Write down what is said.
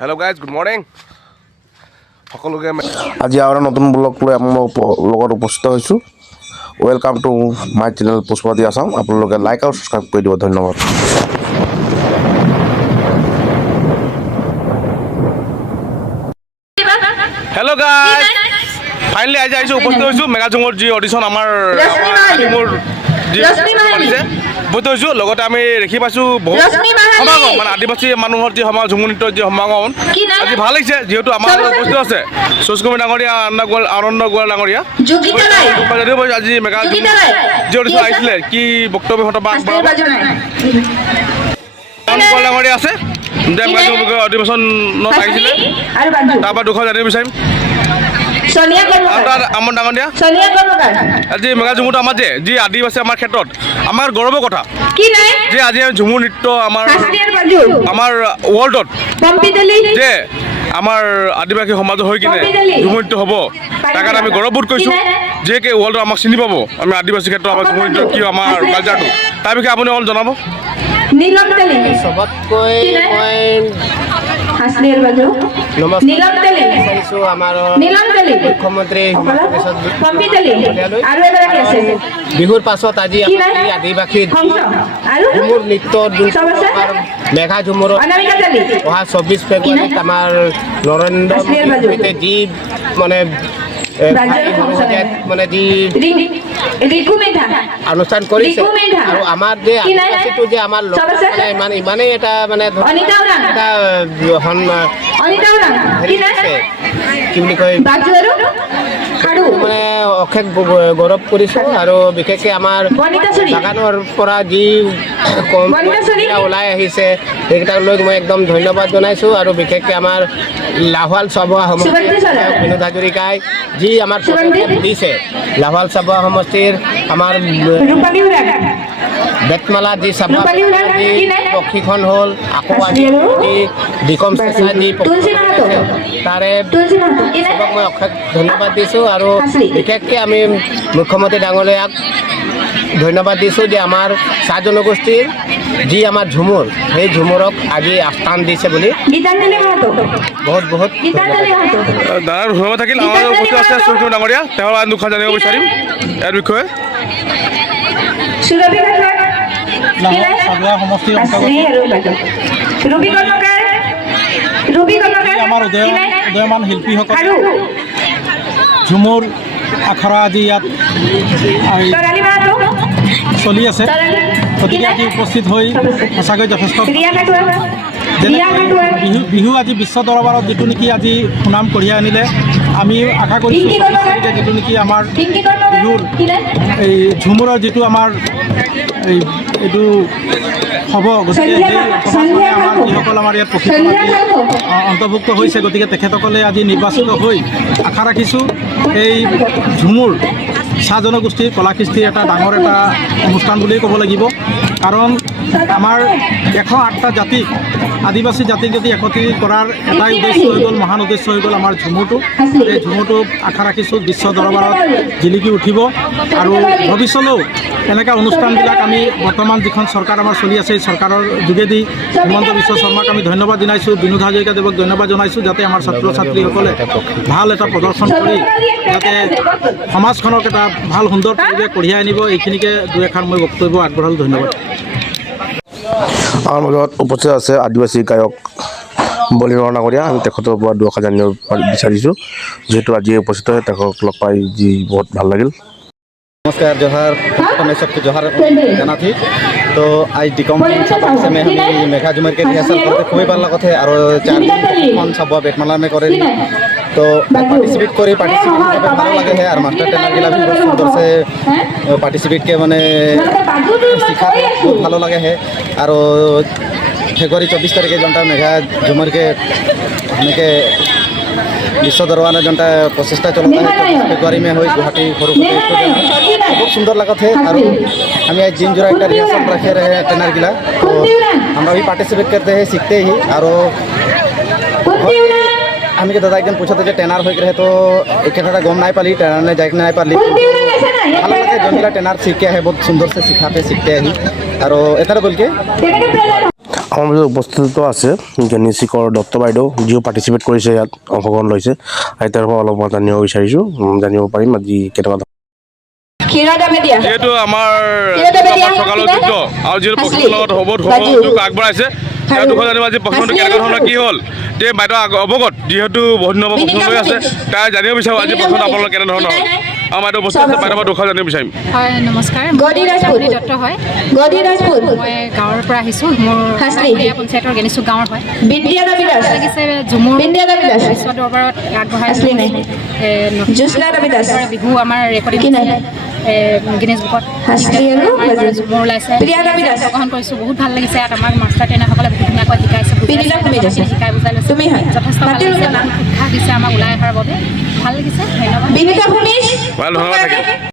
Hello guys, good morning. সকলোকে আজি আৰু নতুন ব্লগ লৈ আপোনালোকৰ লগত উপস্থিত হৈছোঁ। Welcome to my channel Pushpadi Assam. আপোনালোকে লাইক আৰু ছাবস্ক্ৰাইব কৰি দিব, ধন্যবাদ। হেল্ল' গাইজ, ফাইনেলি আজি আহিছোঁ, উপস্থিত হৈছোঁ মেগাজুঙৰ যি অডিশ্যন আমাৰ মোৰ যি পাতিছে উপস্থিত হৈছোঁ। লগতে আমি দেখি পাইছোঁ বহুত সমাগম, মানে আদিবাসী মানুহৰ যি ঝুমুৰ নৃত্যৰ যি সমাগমন আজি ভাল লাগিছে। যিহেতু আমাৰ উপস্থিত আছে চুচকুমি ডাঙৰীয়া, আনন্দ গোৱাল ডাঙৰীয়া। আজি মেগাজুঙৰ যি অডিশ্যন আহিছিলে কি বক্তব্য গোৱাল ডাঙৰীয়া আছে যে মেগাজুঙৰ অধিৱেশনত আহিছিলে, তাৰপৰা দুখন জানিব বিচাৰিম। আমাৰ ডাঙৰ দিয়া আজি মেগাঝুমুৰটো আমাৰ যি আদিবাসী আমাৰ ক্ষেত্ৰত আমাৰ গৌৰৱৰ কথা যে আজি ঝুমুৰ নৃত্য আমাৰ ৱৰ্ল্ডত যে আমাৰ আদিবাসী সমাজৰ হৈ কিনে ঝুমুৰ নৃত্য হ'ব, তাৰ কাৰণে আমি গৌৰৱবোধ কৰিছোঁ। যিহেতু ৱৰ্ল্ডত আমাক চিনি পাব, আমি আদিবাসী ক্ষেত্ৰত আমাৰ ঝুমুৰ নৃত্য কি আমাৰ কালচাৰটো, তাৰ বিষয়ে আপুনি অলপ জনাব। চবতকৈ মুখ্যমন্ত্ৰী বিহুৰ পাছত আজি আদিবাসী ঝুমুৰ নৃত্যৰ মেঘা ঝুমুৰত অহা 24 ফেব্ৰুৱাৰীত আমাৰ নৰেন্দ্ৰ মোদীয়ে যি মানে মানে যি অনুষ্ঠান কৰিছে আৰু আমাৰ যে আদিবাসীটো যে আমাৰ মানে ইমানেই এটা মানে কি বুলি কয় মানে অশেষ গৌৰৱ কৰিছোঁ। আৰু বিশেষকৈ আমাৰ বাগানৰ পৰা যি ওলাই আহিছে সেইকেইটাক লৈ মই একদম ধন্যবাদ জনাইছোঁ। আৰু বিশেষকৈ আমাৰ লাহোৱাল চাবুৱা সমষ্টিৰ বিনোদ হাজৰিকাই যি আমাৰ দিছে, লাহোৱাল চাবুৱা সমষ্টিৰ আমাৰ বেতমালা যি চাবুৱা যি প্ৰশিক্ষণ হ'ল, আকৌ আজি দিকম চেঁচা যি তাৰে চবক মই অশেষ ধন্যবাদ দিছোঁ। আৰু বিশেষকৈ আমি মুখ্যমন্ত্ৰী ডাঙৰীয়াক ধন্যবাদ দিছোঁ যে আমাৰ চাহ জনগোষ্ঠীৰ যি আমাৰ ঝুমুৰ, সেই ঝুমুৰক আজি স্থান দিছে বুলি বহুত বহুত দাদাৰ ধন্যবাদ থাকিল। আমাৰ উপস্থিত আছে চুচকুমি ডাঙৰীয়া, তেওঁৰ আন দুখন জানিব বিচাৰিম ইয়াৰ বিষয়ে। চাবুৱা সমষ্টিৰ আমাৰ উদয়মান শিল্পীসকল ঝুমুৰ আখৰা আজি ইয়াত চলি আছে, গতিকে আজি উপস্থিত হৈ সঁচাকৈ যথেষ্ট বিহু আজি বিশ্ব দৰবাৰত যিটো নেকি আজি সুনাম কঢ়িয়াই আনিলে, আমি আশা কৰিছোঁ যিটো নেকি আমাৰ বিহুৰ এই ঝুমুৰৰ যিটো আমাৰ এইটো হ'ব, গতিকে সেই সমাজখনে আমাৰ যিসকল আমাৰ ইয়াত প্ৰশিক্ষণ অন্তৰ্ভুক্ত হৈছে, গতিকে তেখেতসকলে আজি নিৰ্বাচিত হৈ আশা ৰাখিছোঁ এই ঝুমুৰ চাহ জনগোষ্ঠীৰ কলা কৃষ্টিৰ এটা ডাঙৰ এটা অনুষ্ঠান বুলিয়েই ক'ব লাগিব। কাৰণ আমাৰ 108টা জাতিক, আদিবাসী জাতিক যদি একত্ৰিত কৰাৰ এটাই উদ্দেশ্য হৈ গ'ল, মহান উদ্দেশ্য হৈ গ'ল আমাৰ ঝুমুৰটো। এই ঝুমুৰটো আশা ৰাখিছোঁ বিশ্ব দৰবাৰত জিলিকি উঠিব। আৰু ভৱিষ্যতেও এনেকুৱা অনুষ্ঠানবিলাক আমি বৰ্তমান যিখন চৰকাৰ আমাৰ চলি আছে, এই চৰকাৰৰ যোগেদি হিমন্ত বিশ্ব শৰ্মাক আমি ধন্যবাদ জনাইছোঁ, বিনোদ হাজৰিকাদেৱক ধন্যবাদ জনাইছোঁ, যাতে আমাৰ ছাত্ৰ ছাত্ৰীসকলে ভাল এটা প্ৰদৰ্শন কৰি যাতে সমাজখনক এটা ভাল সুন্দৰ পৰিৱেশ কঢ়িয়াই আনিব, এইখিনিকে দুই এষাৰ মই বক্তব্য আগবঢ়ালোঁ। ধন্যবাদ। আমাৰ মাজত উপস্থিত আছে আদিবাসী গায়ক বলিনৰ ডাঙৰীয়া। আমি তেখেতৰ পৰা দুআষাৰ জানিব বিচাৰিছোঁ, যিহেতু আজি উপস্থিত হৈ তেখেতক লগ পাই যি বহুত ভাল লাগিল। नमस्कार, जोहार मैं सबको जोहार जाना थी। तो आज डिकम में हम मेघा झुमर के रिहर्सल करते खूब भल लगते और 4 दिन सब बेटमाला में करे तो पार्टिसिपेट भल लगे है। और मास्टर ट्रेनर गिला भी बहुत सुंदर से पार्टिसिपेट के मैंने शिखा बहुत भल लगे है। और फेब्रुआरी 24 तारीखे जनता मेघा झुमर के हमें विश्व दरबार में जनता प्रचेषा चलता है 24 फेब्रुआरी में हुई गुवाहाटी बहुत सुंदर लगा थे। और हम आज दिन जोड़ा एक रिहर्सल रखे रहे ट्रेनर गिला, तो हम भी पार्टिसिपेट करते हैं, सीखते ही। और हमें दादा एकदम पूछा था ट्रेनर हो रहे तो एक गम नहीं पाली, ट्रेनर ने जाके नहीं पाली, भल लगे जो गिला ट्रेनर सीख के है बहुत सुंदर से सिखाते सीखते ही। और एतार बोल के আমাৰ মাজত উপস্থিত আছে জ্ঞানী শিখৰ দত্ত বাইদেউ, যিও পাৰ্টিচিপেট কৰিছে, ইয়াত অংশগ্ৰহণ লৈছে। আৰু তাৰ পৰা অলপ মই জানিব বিচাৰিছোঁ, জানিব পাৰিম আজি কেনেকুৱা। যিহেতু আমাৰ থকালৰ যুদ্ধ আৰু যিহেতু প্ৰশিক্ষণৰ লগত বহুত সহযোগ আগবঢ়াইছে, তেওঁ দুখন জানিব আজি প্ৰশিক্ষণটো কেনেকুৱা ধৰণৰ কি হ'ল, তে বাইদেউ অৱগত, যিহেতু বহুত দিনৰ পৰা প্ৰশিক্ষণ লৈ আছে, তাই জানিব বিচাৰোঁ আজি প্ৰশিক্ষণ আপোনালোকৰ কেনেধৰণৰ হ'ল। আমাৰ বাইদেউ উপস্থিত আছে, বাইদেউ দুখন জানিব বিচাৰিম। হয়, নমস্কাৰ। মই দত্ত হয়। মই গাঁৱৰ পৰা আহিছোঁ। মোৰ পঞ্চায়তৰ গেনিচুক গাঁৱৰ হয়। লাগিছে ঝুমুৰ বিশ্ব দৰবাৰত আগবঢ়াইছোঁ। বিহু আমাৰ ৰেকৰ্ডিং গিনিজ বুকত ঝুমুৰ ওলাইছে, অংশগ্ৰহণ কৰিছোঁ। বহুত ভাল লাগিছে। ইয়াত আমাক মাষ্টাৰ ট্ৰেইনাৰসকলে বহুত ধুনীয়াকৈ শিকাইছে, শিকাই বুজাই লৈছে। যথেষ্ট ভাল লাগিছে, উৎসাহ দিছে আমাক ওলাই অহাৰ বাবে। ভাল লাগিছে। ধন্যবাদ। ধন্যবাদ থাকিল।